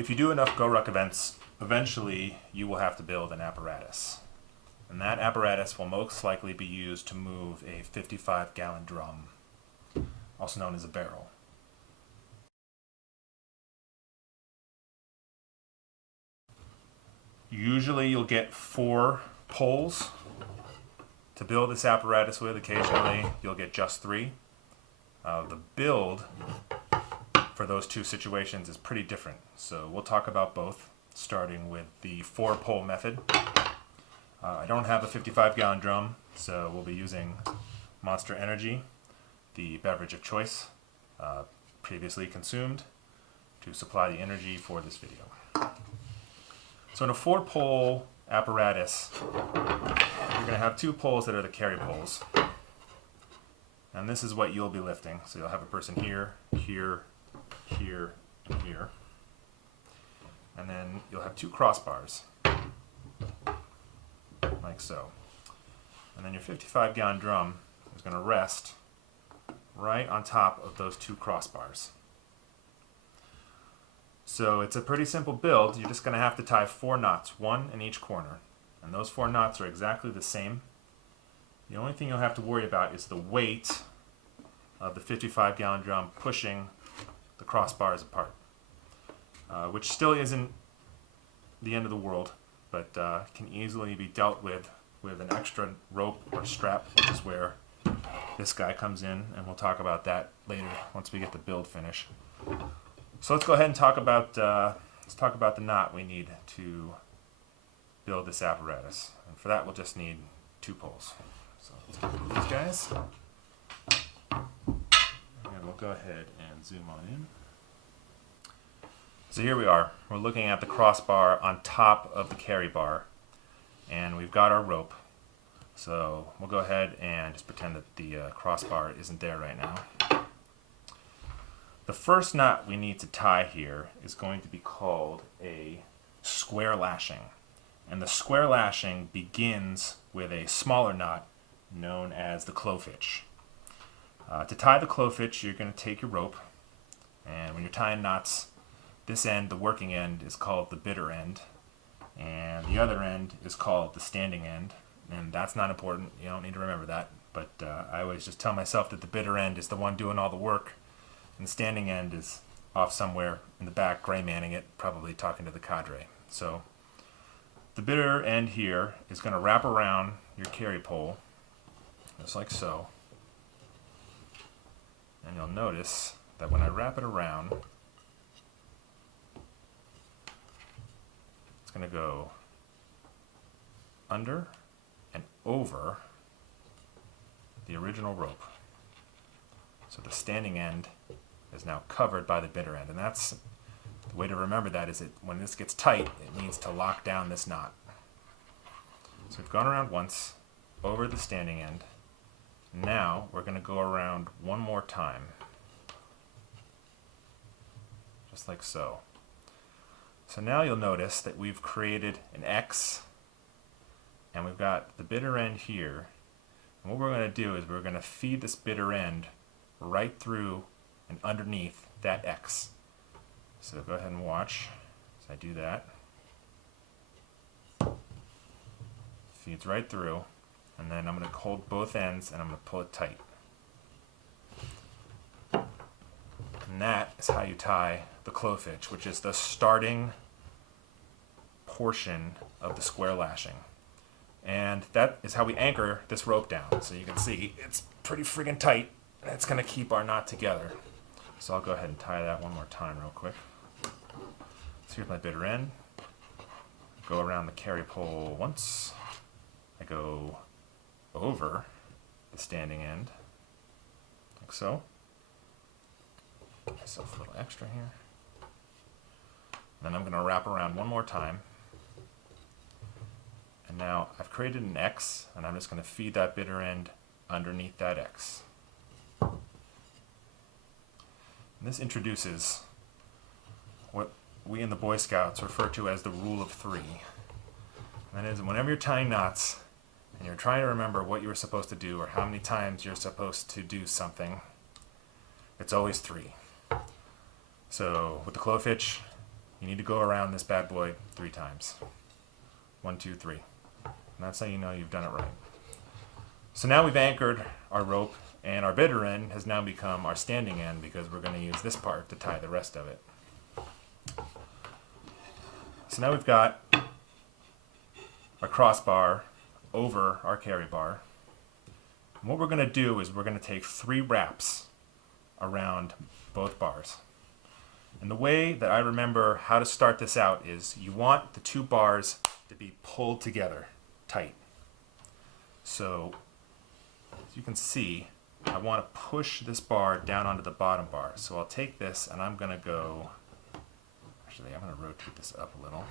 If you do enough GORUCK events, eventually you will have to build an apparatus. And that apparatus will most likely be used to move a 55-gallon drum, also known as a barrel. Usually you'll get 4 poles to build this apparatus with. Occasionally you'll get just 3. The build for those 2 situations is pretty different. So we'll talk about both, starting with the 4-pole method. I don't have a 55-gallon drum, so we'll be using Monster Energy, the beverage of choice, previously consumed, to supply the energy for this video. So in a 4-pole apparatus, you're going to have 2 poles that are the carry poles. And this is what you'll be lifting. So you'll have a person here, here, here, and here. And then you'll have 2 crossbars, like so. And then your 55-gallon drum is going to rest right on top of those 2 crossbars. So it's a pretty simple build. You're just going to have to tie 4 knots, 1 in each corner. And those 4 knots are exactly the same. The only thing you'll have to worry about is the weight of the 55-gallon drum pushing the crossbars apart, which still isn't the end of the world, but can easily be dealt with an extra rope or strap, which is where this guy comes in, and we'll talk about that later once we get the build finished. So let's go ahead and talk about the knot we need to build this apparatus. And for that, we'll just need 2 poles. So let's get rid of these guys, and we'll go ahead and zoom on in. So here we are. We're looking at the crossbar on top of the carry bar, and we've got our rope. So we'll go ahead and just pretend that the crossbar isn't there right now. The first knot we need to tie here is going to be called a square lashing. And the square lashing begins with a smaller knot known as the clove hitch. To tie the clove hitch, you're going to take your rope, and when you're tying knots, this end, the working end, is called the bitter end, and the other end is called the standing end. And that's not important. You don't need to remember that. But I always just tell myself that the bitter end is the one doing all the work, and the standing end is off somewhere in the back, gray manning it, probably talking to the cadre. So the bitter end here is going to wrap around your carry pole, just like so. And you'll notice that when I wrap it around, it's going to go under and over the original rope. So the standing end is now covered by the bitter end, and that's the way to remember that, is that when this gets tight, it means to lock down this knot. So we've gone around once, over the standing end. Now we're going to go around one more time, just like so. So now you'll notice that we've created an X, and we've got the bitter end here. And what we're going to do is we're going to feed this bitter end right through and underneath that X. So go ahead and watch as I do that. Feeds right through, and then I'm going to hold both ends and I'm going to pull it tight. And that is how you tie the clove hitch, which is the starting portion of the square lashing. And that is how we anchor this rope down. So you can see it's pretty friggin' tight. It's going to keep our knot together. So I'll go ahead and tie that one more time real quick. So here's my bitter end. Go around the carry pole once. I go over the standing end, like so. Give myself a little extra here. Then I'm going to wrap around one more time. And now I've created an X, and I'm just going to feed that bitter end underneath that X. And this introduces what we in the Boy Scouts refer to as the rule of 3. And that is, whenever you're tying knots and you're trying to remember what you were supposed to do or how many times you're supposed to do something, it's always 3. So with the clove hitch, you need to go around this bad boy 3 times. 1, 2, 3. And that's how you know you've done it right. So now we've anchored our rope, and our bitter end has now become our standing end because we're going to use this part to tie the rest of it. So now we've got our crossbar over our carry bar. And what we're going to do is we're going to take 3 wraps around both bars. And the way that I remember how to start this out is you want the 2 bars to be pulled together tight. So as you can see, I want to push this bar down onto the bottom bar. So I'll take this and I'm going to go, actually I'm going to rotate this up a little,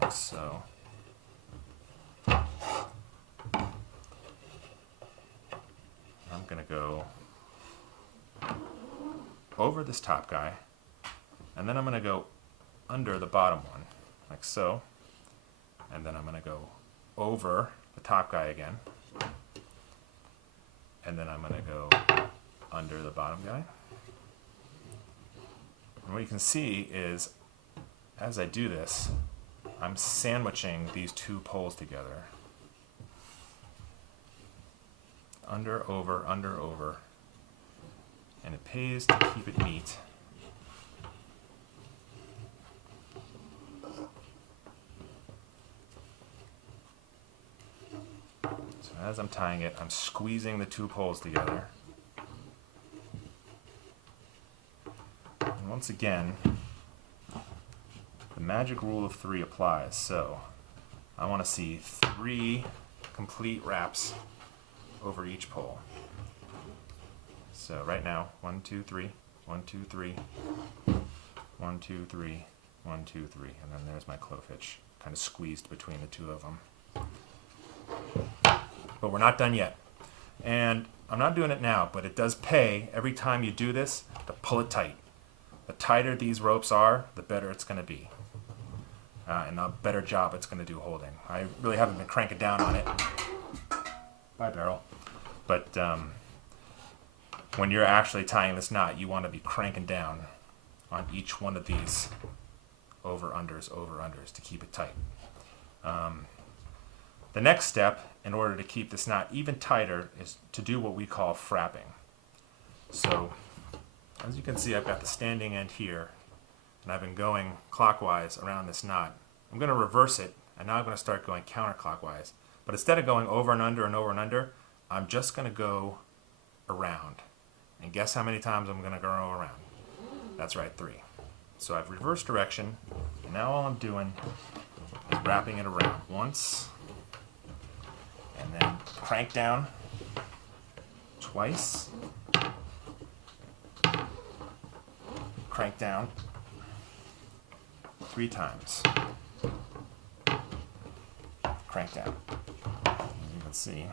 like so. I'm going to go over this top guy, and then I'm going to go under the bottom one, like so, and then I'm going to go over the top guy again, and then I'm going to go under the bottom guy. And what you can see is, as I do this, I'm sandwiching these 2 poles together. Under, over, and it pays to keep it neat. So as I'm tying it, I'm squeezing the 2 poles together. And once again, the magic rule of 3 applies. So I want to see 3 complete wraps over each pole. So right now, 1, 2, 3, 1, 2, 3, 1, 2, 3, 1, 2, 3, and then there's my clove hitch, kind of squeezed between the 2 of them. But we're not done yet. And I'm not doing it now, but it does pay every time you do this to pull it tight. The tighter these ropes are, the better it's going to be. And the better job it's going to do holding. I really haven't been cranking down on it. Bye, barrel. But when you're actually tying this knot, you want to be cranking down on each one of these over-unders to keep it tight. The next step, in order to keep this knot even tighter, is to do what we call frapping. So, as you can see, I've got the standing end here, and I've been going clockwise around this knot. I'm going to reverse it, and now I'm going to start going counterclockwise. But instead of going over and under, I'm just going to go around. And guess how many times I'm going to go around? That's right, 3. So I've reversed direction, and now all I'm doing is wrapping it around once, and then crank down twice, crank down 3 times, crank down. As you can see,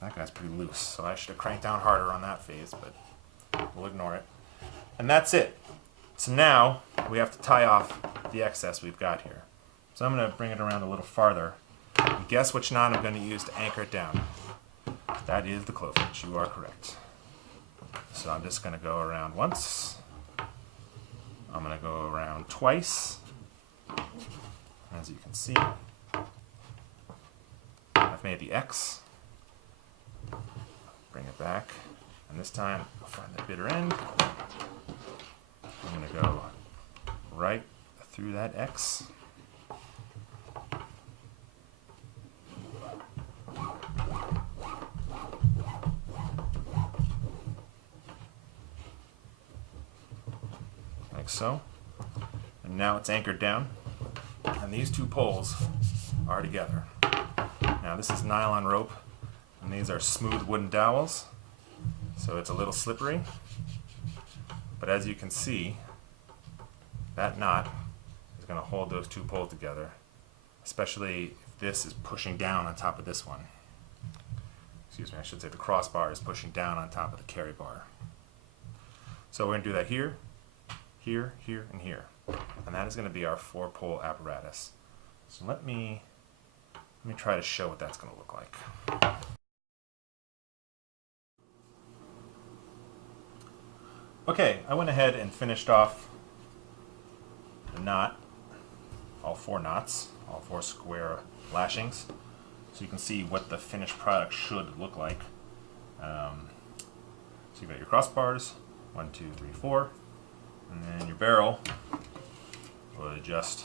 that guy's pretty loose, so I should have cranked down harder on that phase, but we'll ignore it. And that's it. So now we have to tie off the excess we've got here. So I'm going to bring it around a little farther. And guess which knot I'm going to use to anchor it down? That is the clove hitch. You are correct. So I'm just going to go around once. I'm going to go around twice. As you can see, I've made the X. Bring it back. And this time, I'll find the bitter end. I'm going to go right through that X. Like so. And now it's anchored down. And these 2 poles are together. Now this is nylon rope, and these are smooth wooden dowels. So it's a little slippery, but as you can see, that knot is going to hold those 2 poles together, especially if this is pushing down on top of this one. Excuse me, I should say the crossbar is pushing down on top of the carry bar. So we're going to do that here, here, here, and here. And that is going to be our 4-pole apparatus. So let me try to show what that's going to look like. Okay, I went ahead and finished off knot, all 4 knots, all 4 square lashings, so you can see what the finished product should look like. So you've got your crossbars, 1, 2, 3, 4, and then your barrel would just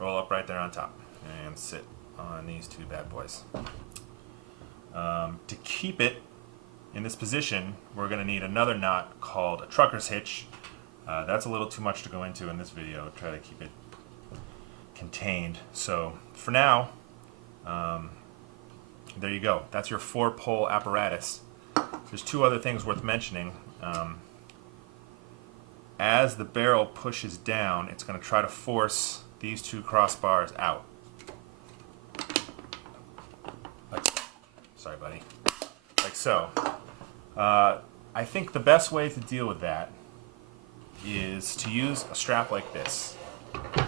roll up right there on top and sit on these 2 bad boys. To keep it in this position, we're going to need another knot called a trucker's hitch. That's a little too much to go into in this video. Try to keep it contained. So for now, there you go. That's your 4-pole apparatus. There's 2 other things worth mentioning. As the barrel pushes down, it's going to try to force these 2 crossbars out. Like, sorry, buddy. Like so. I think the best way to deal with that is to use a strap like this,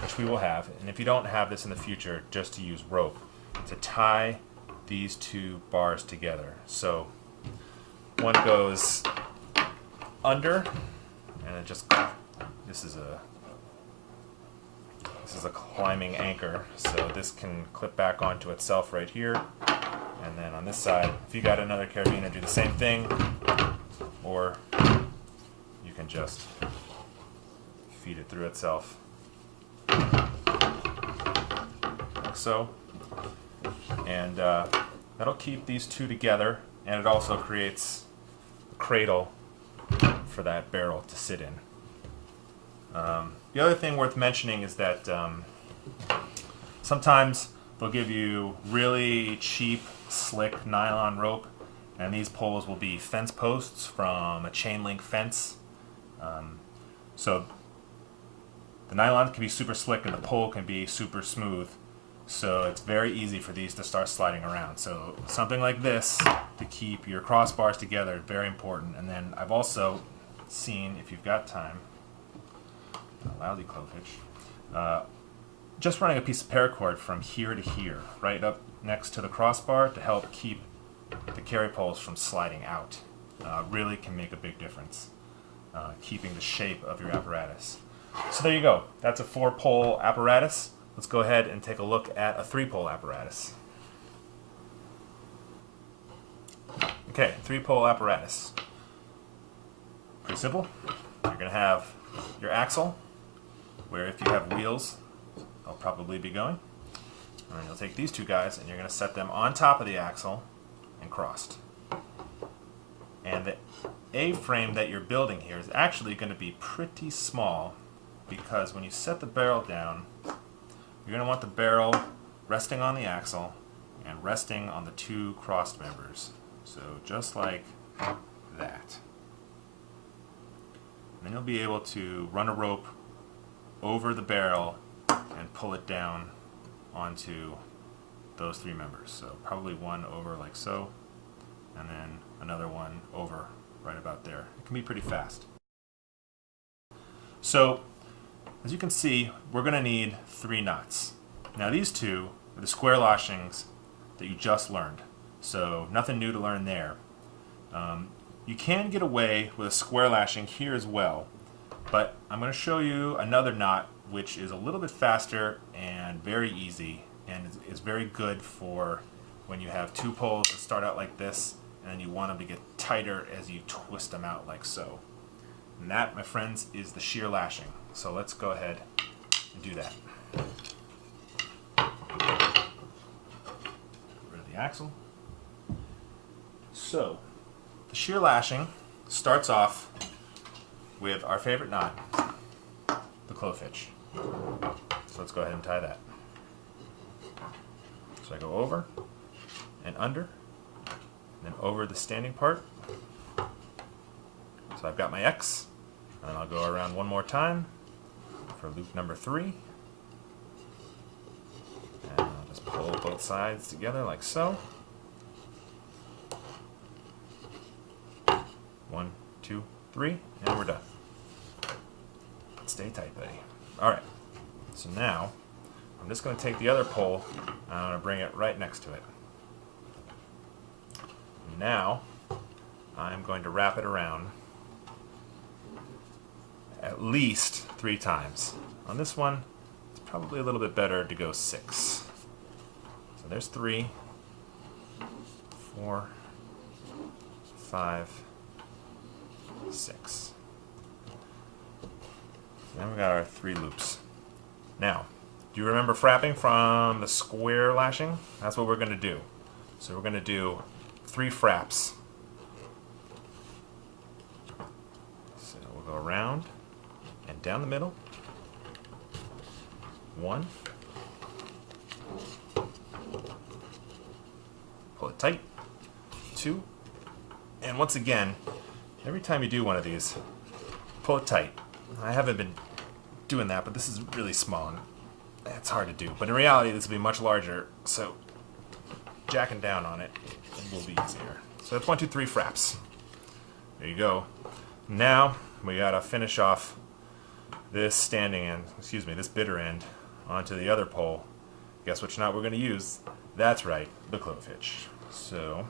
which we will have. And if you don't have this in the future, just to use rope to tie these 2 bars together. So one goes under, and it just, this is a climbing anchor, so this can clip back onto itself right here. And then on this side, if you got another carabiner, do the same thing, or you can just feed it through itself like so. And that'll keep these 2 together, and it also creates a cradle for that barrel to sit in. The other thing worth mentioning is that sometimes they'll give you really cheap, slick nylon rope, and these poles will be fence posts from a chain link fence. So the nylon can be super slick and the pole can be super smooth. So it's very easy for these to start sliding around. So something like this to keep your crossbars together, very important. And then I've also seen, if you've got time, a lousy clove hitch, just running a piece of paracord from here to here, right up next to the crossbar to help keep the carry poles from sliding out. Really can make a big difference, keeping the shape of your apparatus. So there you go. That's a 4-pole apparatus. Let's go ahead and take a look at a 3-pole apparatus. Okay, 3-pole apparatus. Pretty simple. You're going to have your axle, where if you have wheels, they'll probably be going. And you'll take these 2 guys and you're going to set them on top of the axle and crossed. And the A-frame that you're building here is actually going to be pretty small, because when you set the barrel down, you're going to want the barrel resting on the axle and resting on the 2 crossed members. So just like that. And then you'll be able to run a rope over the barrel and pull it down onto those 3 members. So probably one over like so, and then another one over right about there. It can be pretty fast. So as you can see, we're going to need 3 knots. Now these 2 are the square lashings that you just learned, so nothing new to learn there. You can get away with a square lashing here as well, but I'm going to show you another knot which is a little bit faster and very easy, and is very good for when you have 2 poles that start out like this and you want them to get tighter as you twist them out like so. And that, my friends, is the shear lashing. So let's go ahead and do that. Get rid of the axle. So the shear lashing starts off with our favorite knot, the clove hitch. So let's go ahead and tie that. So I go over and under, and then over the standing part. So I've got my X, and I'll go around one more time for loop number 3. And I'll just pull both sides together like so. 1, 2, 3, and we're done. Stay tight, buddy. Alright, so now I'm just going to take the other pole and I'm going to bring it right next to it. Now I'm going to wrap it around at least 3 times. On this one, it's probably a little bit better to go 6. So there's 3, 4, 5, 6. So then we've got our 3 loops. Now, do you remember frapping from the square lashing? That's what we're going to do. So we're going to do 3 fraps. So we'll go around and down the middle. 1. Pull it tight. 2. And once again, every time you do one of these, pull it tight. I haven't been doing that, but this is really small and it's hard to do. But in reality, this will be much larger, so jacking down on it will be easier. So that's 1, 2, 3 fraps. There you go. Now we gotta finish off this standing end, this bitter end onto the other pole. Guess which knot we're gonna use? That's right, the clove hitch. So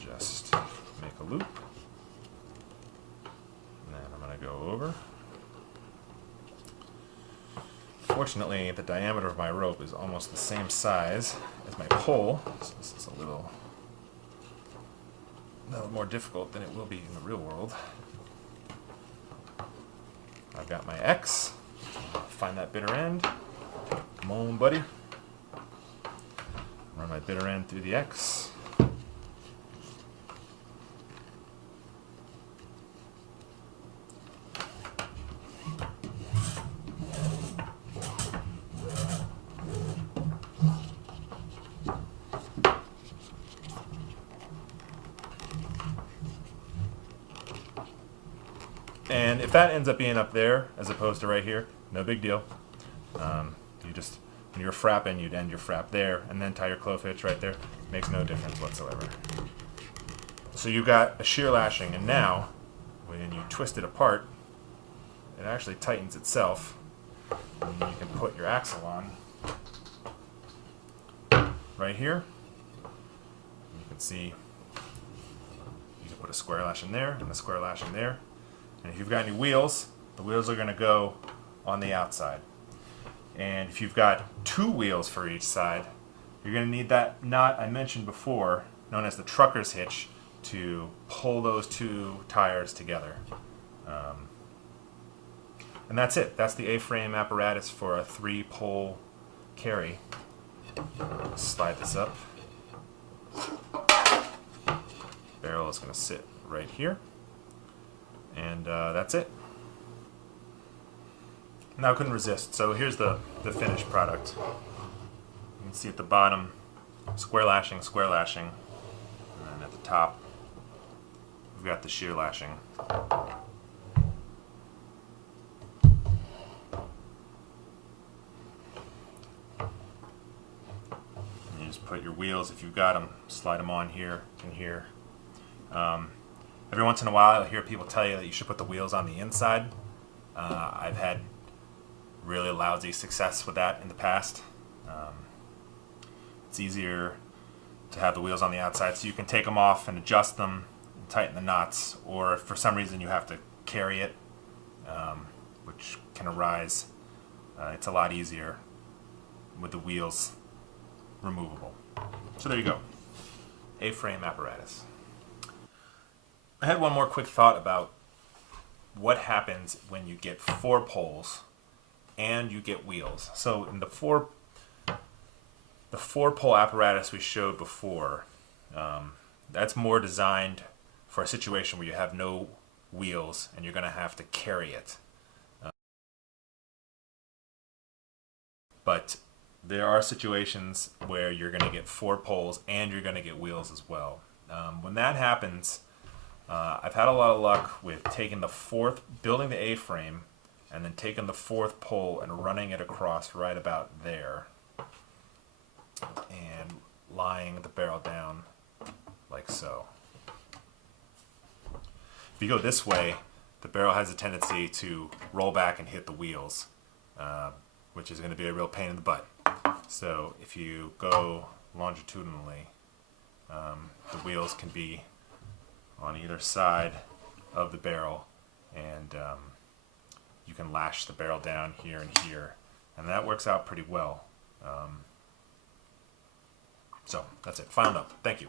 just make a loop. And then I'm gonna go over. Fortunately, the diameter of my rope is almost the same size as my pole, so this is a little more difficult than it will be in the real world. I've got my X. Find that bitter end. Come on, buddy. Run my bitter end through the X. And if that ends up being up there as opposed to right here, no big deal. You just, when you're frapping, you'd end your frap there and then tie your clove hitch right there. Makes no difference whatsoever. So you've got a shear lashing, and now when you twist it apart, it actually tightens itself. And you can put your axle on right here. You can see you can put a square lashing there and a square lashing there. And if you've got any wheels, the wheels are going to go on the outside. And if you've got 2 wheels for each side, you're going to need that knot I mentioned before, known as the trucker's hitch, to pull those 2 tires together. And that's it. That's the A-frame apparatus for a 3-pole carry. Slide this up. Barrel is going to sit right here. And that's it. Now I couldn't resist. So here's the finished product. You can see at the bottom, square lashing, and then at the top, we've got the shear lashing. And you just put your wheels, if you've got them, slide them on here and here. Every once in a while, I'll hear people tell you that you should put the wheels on the inside. I've had really lousy success with that in the past. It's easier to have the wheels on the outside, so you can take them off and adjust them and tighten the knots, or if for some reason you have to carry it, which can arise, it's a lot easier with the wheels removable. So there you go, A-frame apparatus. I had one more quick thought about what happens when you get 4 poles and you get wheels. So in the 4-pole apparatus we showed before, that's more designed for a situation where you have no wheels and you're going to have to carry it. But there are situations where you're going to get 4 poles and you're going to get wheels as well. When that happens, I've had a lot of luck with taking building the A-frame, and then taking the 4th pole and running it across right about there, and lying the barrel down like so. If you go this way, the barrel has a tendency to roll back and hit the wheels, which is going to be a real pain in the butt. So if you go longitudinally, the wheels can be on either side of the barrel, and you can lash the barrel down here and here, and that works out pretty well. So that's it. Filed up. Thank you.